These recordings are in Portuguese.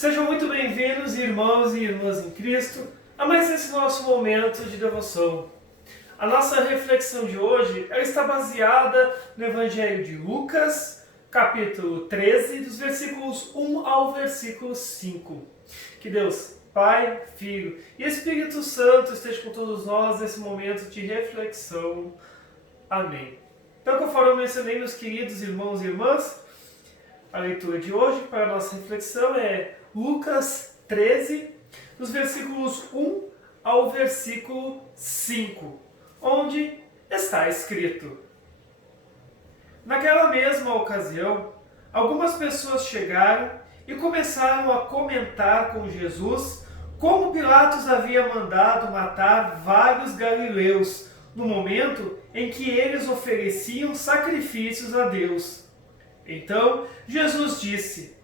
Sejam muito bem-vindos, irmãos e irmãs em Cristo, a mais esse nosso momento de devoção. A nossa reflexão de hoje está baseada no Evangelho de Lucas, capítulo 13, dos versículos 1 ao versículo 5. Que Deus, Pai, Filho e Espírito Santo esteja com todos nós nesse momento de reflexão. Amém. Então, conforme eu mencionei, meus queridos irmãos e irmãs, a leitura de hoje para a nossa reflexão é Lucas 13, dos versículos 1 ao versículo 5, onde está escrito: Naquela mesma ocasião, algumas pessoas chegaram e começaram a comentar com Jesus como Pilatos havia mandado matar vários galileus no momento em que eles ofereciam sacrifícios a Deus. Então Jesus disse: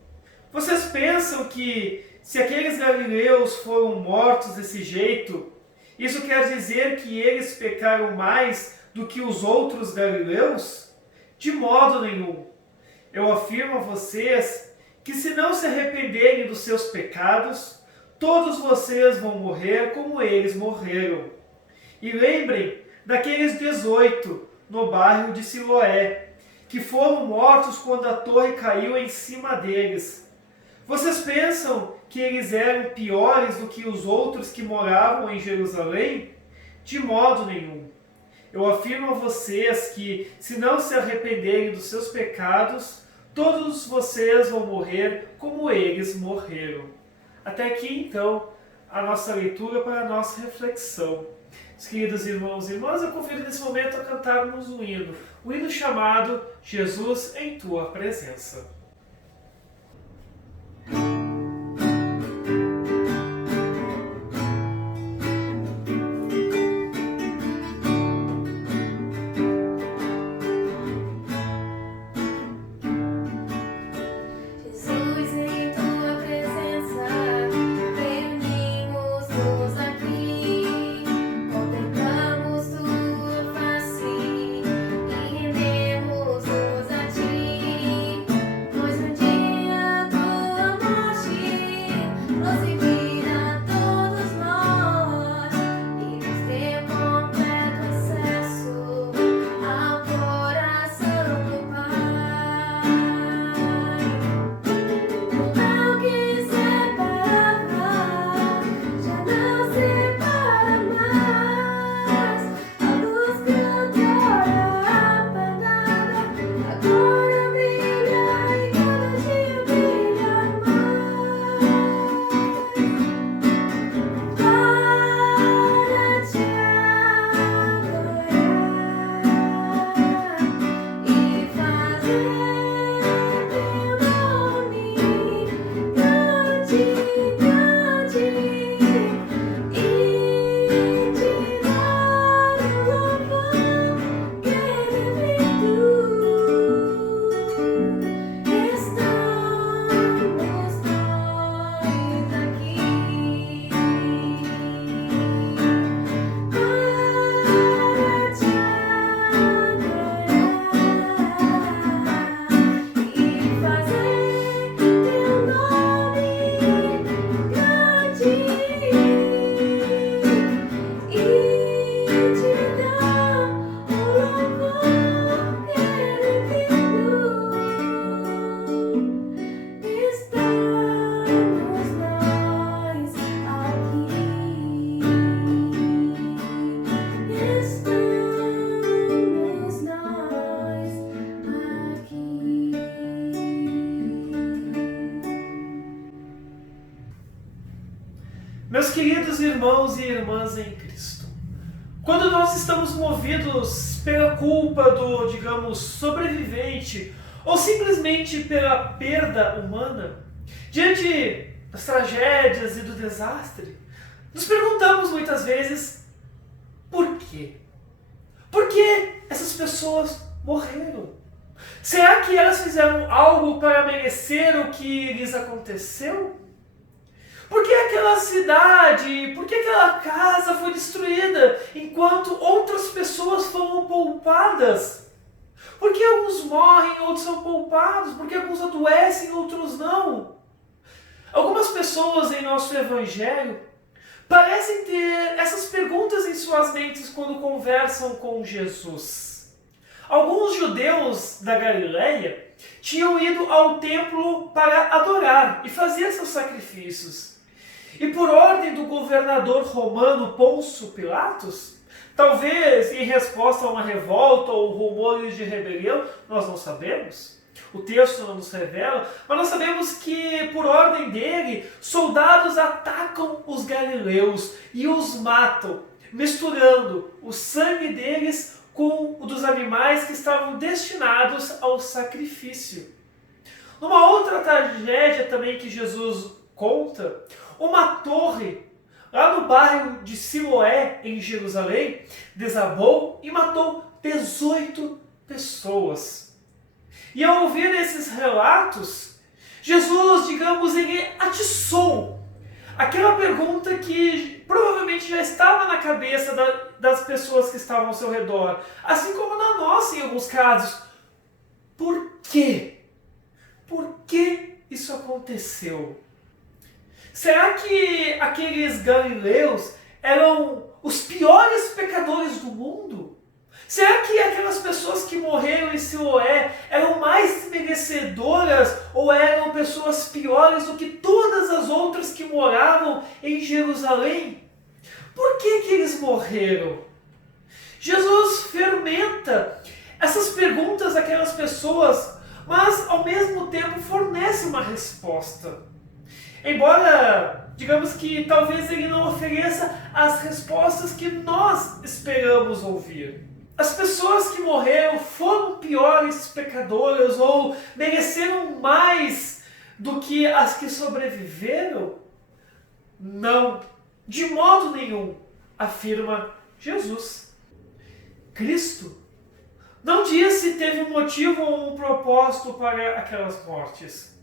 Vocês pensam que se aqueles galileus foram mortos desse jeito, isso quer dizer que eles pecaram mais do que os outros galileus? De modo nenhum. Eu afirmo a vocês que se não se arrependerem dos seus pecados, todos vocês vão morrer como eles morreram. E lembrem daqueles 18 no bairro de Siloé, que foram mortos quando a torre caiu em cima deles. Vocês pensam que eles eram piores do que os outros que moravam em Jerusalém? De modo nenhum. Eu afirmo a vocês que, se não se arrependerem dos seus pecados, todos vocês vão morrer como eles morreram. Até aqui, então, a nossa leitura para a nossa reflexão. Meus queridos irmãos e irmãs, eu convido nesse momento a cantarmos um hino. O hino chamado Jesus em Tua Presença. Meus queridos irmãos e irmãs em Cristo, quando nós estamos movidos pela culpa do, digamos, sobrevivente, ou simplesmente pela perda humana, diante das tragédias e do desastre, nos perguntamos muitas vezes, por quê? Por que essas pessoas morreram? Será que elas fizeram algo para merecer o que lhes aconteceu? Por que aquela cidade, por que aquela casa foi destruída enquanto outras pessoas foram poupadas? Por que alguns morrem e outros são poupados? Por que alguns adoecem e outros não? Algumas pessoas em nosso evangelho parecem ter essas perguntas em suas mentes quando conversam com Jesus. Alguns judeus da Galileia tinham ido ao templo para adorar e fazer seus sacrifícios. E por ordem do governador romano Pôncio Pilatos, talvez em resposta a uma revolta ou rumores de rebelião, nós não sabemos, o texto não nos revela, mas nós sabemos que por ordem dele, soldados atacam os galileus e os matam, misturando o sangue deles com o dos animais que estavam destinados ao sacrifício. Numa outra tragédia também que Jesus conta, uma torre lá no bairro de Siloé, em Jerusalém, desabou e matou 18 pessoas. E ao ouvir esses relatos, Jesus, digamos, ele atiçou aquela pergunta que provavelmente já estava na cabeça das pessoas que estavam ao seu redor, assim como na nossa em alguns casos. Por quê? Por que isso aconteceu? Será que aqueles galileus eram os piores pecadores do mundo? Será que aquelas pessoas que morreram em Siloé eram mais merecedoras ou eram pessoas piores do que todas as outras que moravam em Jerusalém? Por que eles morreram? Jesus fermenta essas perguntas daquelas pessoas, mas ao mesmo tempo fornece uma resposta. Embora, digamos que talvez ele não ofereça as respostas que nós esperamos ouvir. As pessoas que morreram foram piores pecadoras ou mereceram mais do que as que sobreviveram? Não, de modo nenhum, afirma Jesus. Cristo não diz se teve um motivo ou um propósito para aquelas mortes.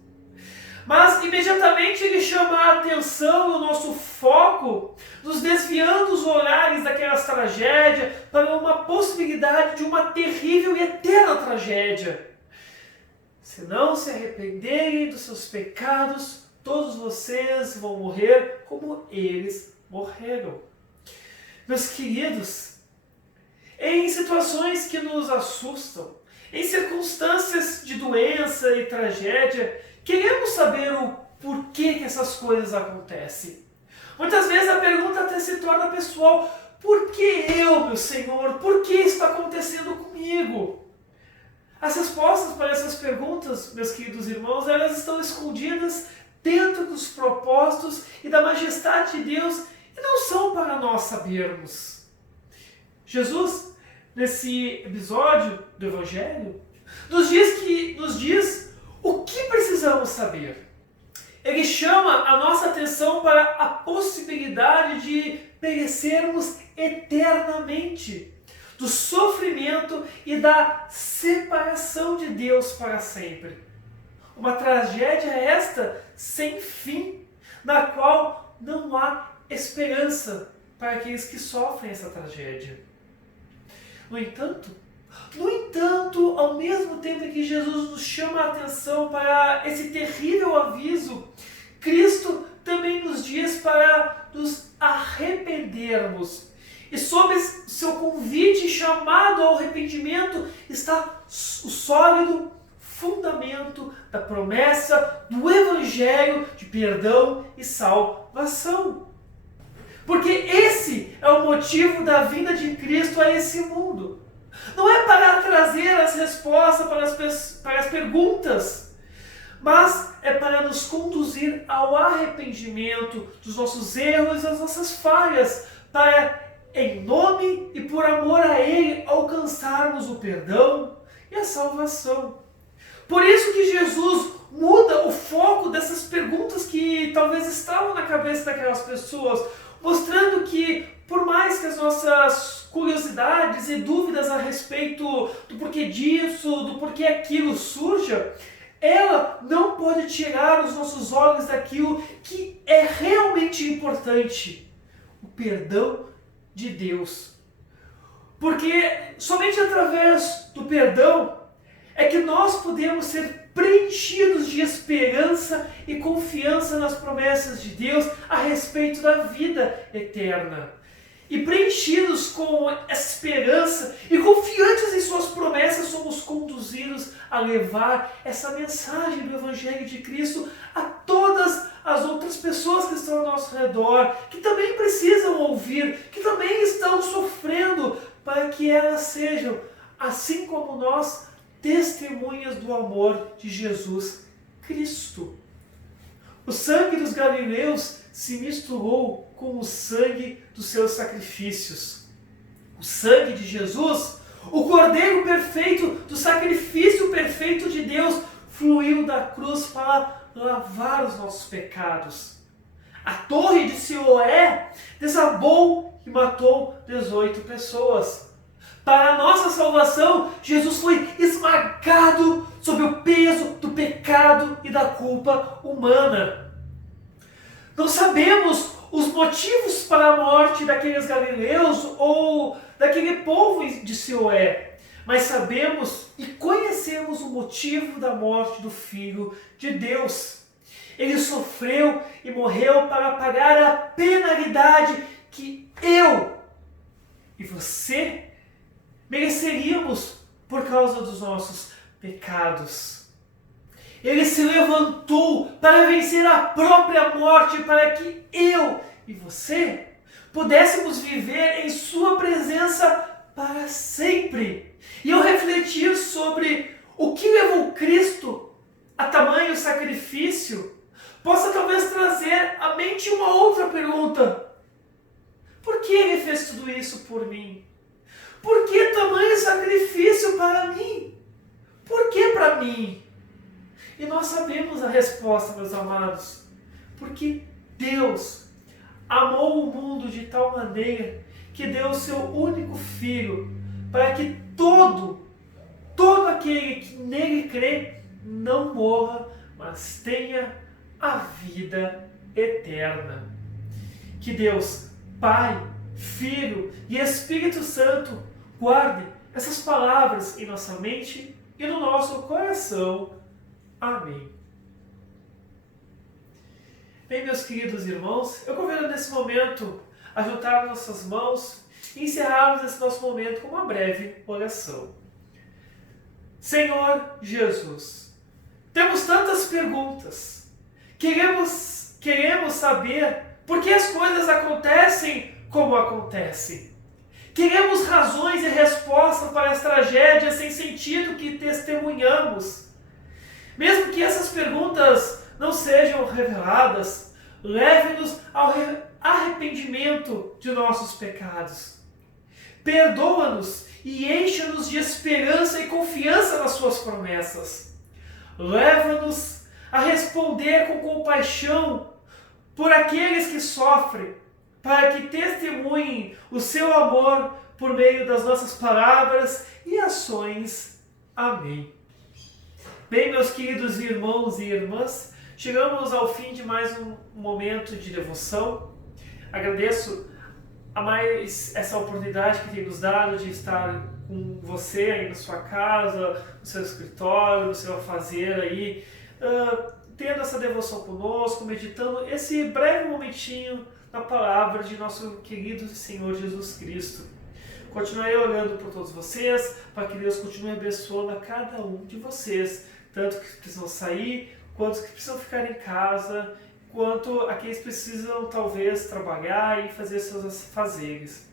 Mas imediatamente ele chama a atenção e o nosso foco, nos desviando os olhares daquelas tragédias para uma possibilidade de uma terrível e eterna tragédia. Se não se arrependerem dos seus pecados, todos vocês vão morrer como eles morreram. Meus queridos, em situações que nos assustam, em circunstâncias de doença e tragédia, queremos saber o porquê que essas coisas acontecem. Muitas vezes a pergunta até se torna pessoal: por que eu, meu Senhor? Por que isso está acontecendo comigo? As respostas para essas perguntas, meus queridos irmãos, elas estão escondidas dentro dos propósitos e da majestade de Deus e não são para nós sabermos. Jesus, nesse episódio do Evangelho, nos diz o que precisamos saber. Ele chama a nossa atenção para a possibilidade de perecermos eternamente, do sofrimento e da separação de Deus para sempre. Uma tragédia esta sem fim, na qual não há esperança para aqueles que sofrem essa tragédia. No entanto, ao mesmo tempo que Jesus nos chama a atenção para esse terrível aviso, Cristo também nos diz para nos arrependermos. E sob seu convite e chamado ao arrependimento está o sólido fundamento da promessa do Evangelho de perdão e salvação. Porque esse é o motivo da vinda de Cristo a esse mundo. Não é para trazer as respostas para as perguntas, mas é para nos conduzir ao arrependimento dos nossos erros e das nossas falhas, para, em nome e por amor a Ele, alcançarmos o perdão e a salvação. Por isso que Jesus muda o foco dessas perguntas que talvez estavam na cabeça daquelas pessoas, mostrando que, por mais que as nossas curiosidades e dúvidas a respeito do porquê disso, do porquê aquilo surja, ela não pode tirar os nossos olhos daquilo que é realmente importante: o perdão de Deus. Porque somente através do perdão é que nós podemos ser preenchidos de esperança e confiança nas promessas de Deus a respeito da vida eterna. E preenchidos com essa esperança e confiantes em suas promessas, somos conduzidos a levar essa mensagem do Evangelho de Cristo a todas as outras pessoas que estão ao nosso redor, que também precisam ouvir, que também estão sofrendo, para que elas sejam, assim como nós, testemunhas do amor de Jesus Cristo. O sangue dos galileus se misturou com o sangue dos seus sacrifícios. O sangue de Jesus, o Cordeiro perfeito do sacrifício perfeito de Deus, fluiu da cruz para lavar os nossos pecados. A torre de Siloé desabou e matou 18 pessoas. Para a nossa salvação, Jesus foi esmagado sob o peso do pecado e da culpa humana. Não sabemos os motivos para a morte daqueles galileus ou daquele povo de Siloé, mas sabemos e conhecemos o motivo da morte do Filho de Deus. Ele sofreu e morreu para pagar a penalidade que eu e você mereceríamos por causa dos nossos pecados. Ele se levantou para vencer a própria morte, para que eu e você pudéssemos viver em sua presença para sempre. E ao refletir sobre o que levou Cristo a tamanho sacrifício, possa talvez trazer à mente uma outra pergunta. Por que ele fez tudo isso por mim? Por que tamanho sacrifício para mim? Por que para mim? E nós sabemos a resposta, meus amados. Porque Deus amou o mundo de tal maneira que deu o seu único Filho, para que todo aquele que nele crê não morra, mas tenha a vida eterna. Que Deus, Pai, Filho e Espírito Santo guarde essas palavras em nossa mente e no nosso coração. Amém. Bem, meus queridos irmãos, eu convido nesse momento a juntar nossas mãos e encerrarmos esse nosso momento com uma breve oração. Senhor Jesus, temos tantas perguntas, queremos saber por que as coisas acontecem como acontecem. Queremos razões e respostas para as tragédias sem sentido que testemunhamos. Mesmo que essas perguntas não sejam reveladas, leve-nos ao arrependimento de nossos pecados. Perdoa-nos e encha-nos de esperança e confiança nas suas promessas. Leva-nos a responder com compaixão por aqueles que sofrem, para que testemunhem o seu amor por meio das nossas palavras e ações. Amém. Bem, meus queridos irmãos e irmãs, chegamos ao fim de mais um momento de devoção. Agradeço a mais essa oportunidade que tem nos dado de estar com você aí na sua casa, no seu escritório, no seu afazer aí, tendo essa devoção conosco, meditando esse breve momentinho na palavra de nosso querido Senhor Jesus Cristo. Continuarei orando por todos vocês, para que Deus continue abençoando a cada um de vocês, tanto que precisam sair, quanto que precisam ficar em casa, quanto aqueles que precisam talvez trabalhar e fazer seus afazeres.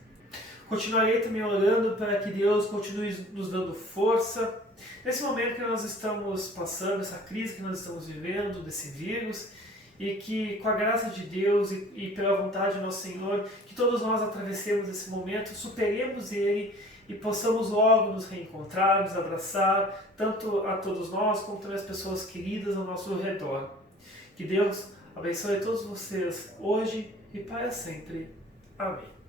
Continuarei também orando para que Deus continue nos dando força nesse momento que nós estamos passando, essa crise que nós estamos vivendo, desse vírus, e que com a graça de Deus e pela vontade do nosso Senhor, que todos nós atravessemos esse momento, superemos ele e possamos logo nos reencontrar, nos abraçar, tanto a todos nós como também as pessoas queridas ao nosso redor. Que Deus abençoe todos vocês hoje e para sempre. Amém.